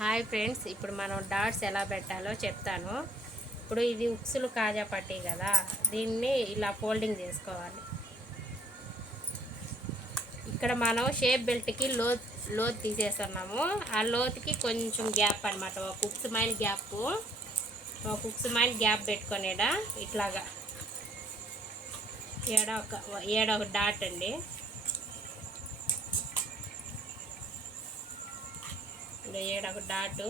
Hi friends, ఇప్పుడు మనం dots ఎలా పెట్టాలో చెప్తాను. ఇప్పుడు ఇది ఉక్సులు కాజా పట్టీ కదా, దీన్ని ఇలా ఫోల్డింగ్ చేసుకోవాలి. ఇక్కడ మనం షేప్ బెల్ట్కి లోతు తీసేస్తున్నాము. ఆ లోతుకి కొంచెం గ్యాప్ అనమాట, ఒక ఉక్సుమైన గ్యాప్ పెట్టుకునేడా ఇట్లాగా ఏడ ఒక డాట్ అండి. ఏడొక డాటు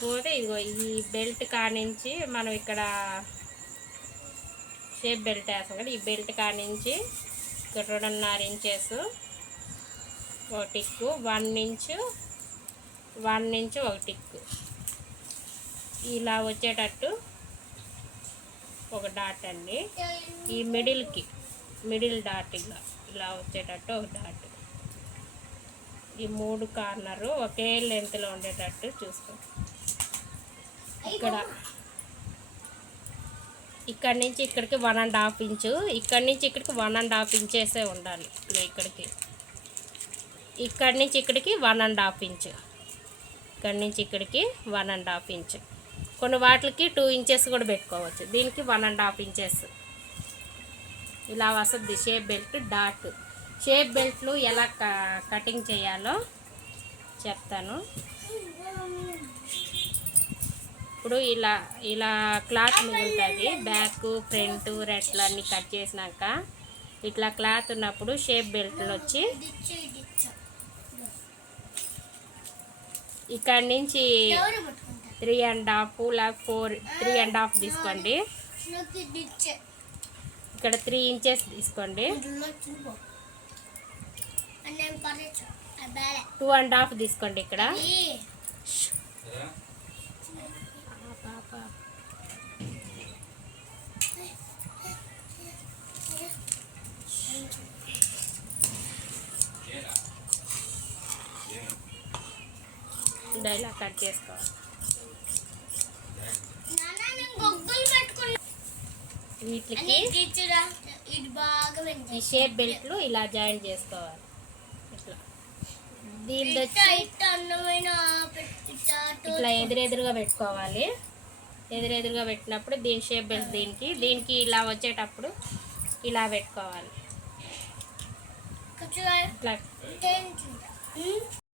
పోతే ఇదిగో ఈ బెల్ట్ కానించి మనం ఇక్కడ షేప్ బెల్ట్ వేస్తాం కదా, ఈ బెల్ట్ కానించి ఇక్కడ 2.5 ఇంచెస్ ఒక టిక్కు, 1 ఇంచు ఒక టిక్కు ఇలా వచ్చేటట్టు ఒక డాట్ అండి. ఈ మిడిల్ డాట్ ఇలా వచ్చేటట్టు ఒక డాట్. ఈ 3 కార్నరు ఒకే లెంత్లో ఉండేటట్టు చూసుకో. ఇక్కడి నుంచి ఇక్కడికి 1.5 ఇంచు, ఇక్కడి నుంచి ఇక్కడికి 1.5 ఇంచెసే ఉండాలి. ఇక్కడి నుంచి ఇక్కడికి 1.5 ఇంచు, ఇక్కడి నుంచి ఇక్కడికి 1.5 ఇంచు. కొన్ని వాటికి 2 ఇంచెస్ కూడా పెట్టుకోవచ్చు. దీనికి 1.5 ఇంచెస్ ఇలా వస్తుంది షేప్ బెల్ట్ డాట్. షేప్ బెల్ట్లు ఎలా కటింగ్ చేయాలో చెప్తాను. ఇప్పుడు ఇలా క్లాత్ మిగులుతుంది. బ్యాక్ ఫ్రంట్ రెట్లు అన్నీ కట్ చేసినాక ఇట్లా క్లాత్ ఉన్నప్పుడు షేప్ బెల్ట్లు వచ్చి ఇక్కడి నుంచి 3.5 లేక 3.5 తీసుకోండి. ఇక్కడ 3 ఇంచెస్ తీసుకోండి. 2.5 తీసుకోండి. ఇక్కడ ఇలా కట్ చేసుకోవాలి. వీటికి ఈ షేప్ బెల్ట్లు ఇలా జాయిన్ చేసుకోవాలి. ఇట్లా దీని ఇట్లా ఎదురెదురుగా పెట్టుకోవాలి. ఎదురెదురుగా పెట్టినప్పుడు దీని షేప్ బెల్ట్ దీనికి ఇలా వచ్చేటప్పుడు ఇలా పెట్టుకోవాలి. ఇట్లా